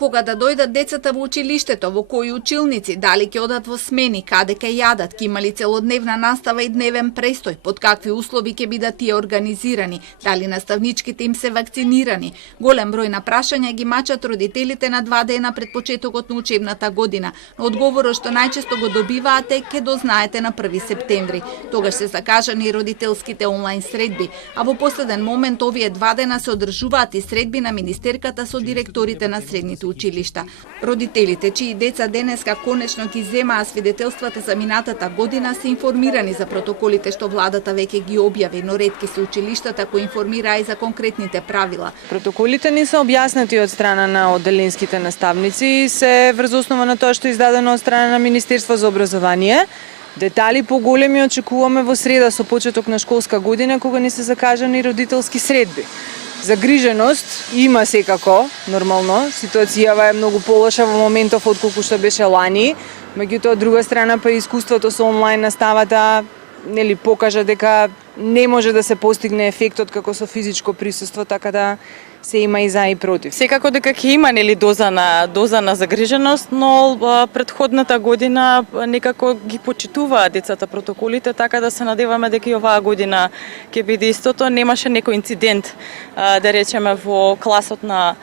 Кога да дојдат децата во училиштето, во кои училници, дали ќе одат во смени, каде ќе јадат, ќе има ли целодневна настава и дневен престој, под какви услови ќе бидат тие организирани, дали наставничките им се вакцинирани. Голем број на прашања ги мачат родителите на 2 дена пред почетокот на учебната година, но одговорот што најчесто го добиваате ќе дознаете на 1 септември. Тогаш се закажани и родителските онлайн средби, а во последен момент овие 2 дена се одржуваат и средби на министерката со директорите на средните училишта. Родителите чии деца денеска конечно ги земаа свидетелствата за минатата година се информирани за протоколите што владата веќе ги објави, но ретки се училиштата кои информираа и за конкретните правила. Протоколите ни се објаснати од страна на одделенските наставници и се врз основа на тоа што е издадено од страна на Министерство за образование. Детали поголеми очекуваме во среда со почеток на школска година, кога ни се закажани родителски средби. Загриженост има секако, нормално. Ситуацијава е многу полоша во моментов отколку што беше лани, меѓутоа од друга страна па искуството со онлайн наставата покажа дека не може да се постигне ефектот како со физичко присуство, така да се има и за и против. Секако дека ќе има доза на загриженост, но претходната година некако ги почитуваа децата протоколите, така да се надеваме дека и оваа година ќе биде истото. Немаше некој инцидент, да речеме, во класот на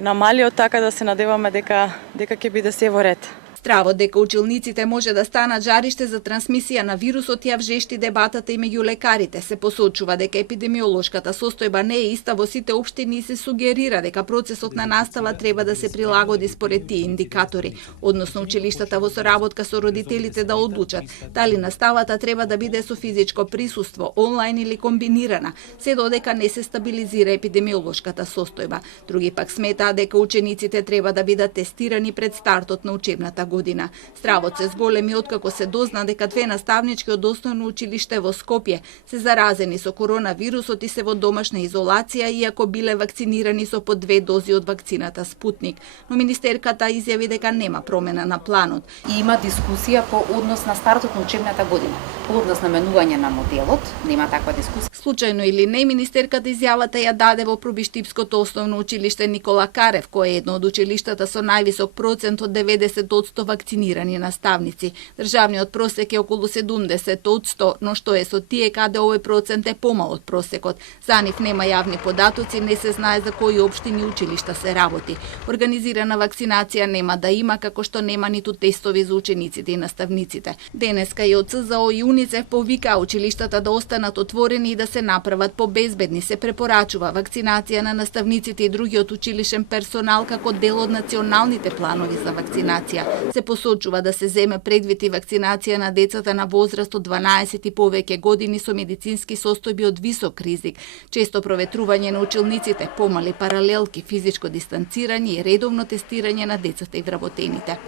малиот, така да се надеваме дека ќе биде се во ред. Стравот дека училниците може да станат жариште за трансмисија на вирусот ја вжешти дебатата и меѓу лекарите. Се посочува дека епидемиолошката состојба не е иста во сите општини и се сугерира дека процесот на настава треба да се прилагоди според тие индикатори, односно училиштата во соработка со родителите да одлучат дали наставата треба да биде со физичко присуство, онлайн или комбинирана, се додека не се стабилизира епидемиолошката состојба. Други пак сметаат дека учениците треба да бидат тестирани пред стартот на учебната година. Стравот се зголеми откако се дозна дека 2 наставнички од основно училиште во Скопје се заразени со коронавирусот и се во домашна изолација, иако биле вакцинирани со по 2 дози од вакцината Спутник. Но министерката изјави дека нема промена на планот. И има дискусија по однос на стартот на учебната година. По однос на менување на моделот, нема таква дискусија. Случајно или не, министерката изјавата ја даде во Пробиштипското основно училиште Никола Карев, кое е едно од училиштата со највисок процент од 90% вакцинирани наставници. Државниот просек е околу 70%, но што е со тие каде овој процент е помал од просекот. За нив нема јавни податоци, не се знае за кои општини училишта се работи. Организирана вакцинација нема да има, како што нема ниту тестови за учениците и наставниците. Денеска и од ЦЗО и УНИЦЕФ повикаа училиштата да останат отворени и да се направат побезбедни. Се препорачува вакцинација на наставниците и другиот училишен персонал како дел од националните планови за вакцинација. Се посочува да се земе предвид и вакцинација на децата на возраст од 12 и повеќе години со медицински состојби од висок ризик, често проветрување на училниците, помали паралелки, физичко дистанцирање и редовно тестирање на децата и вработените.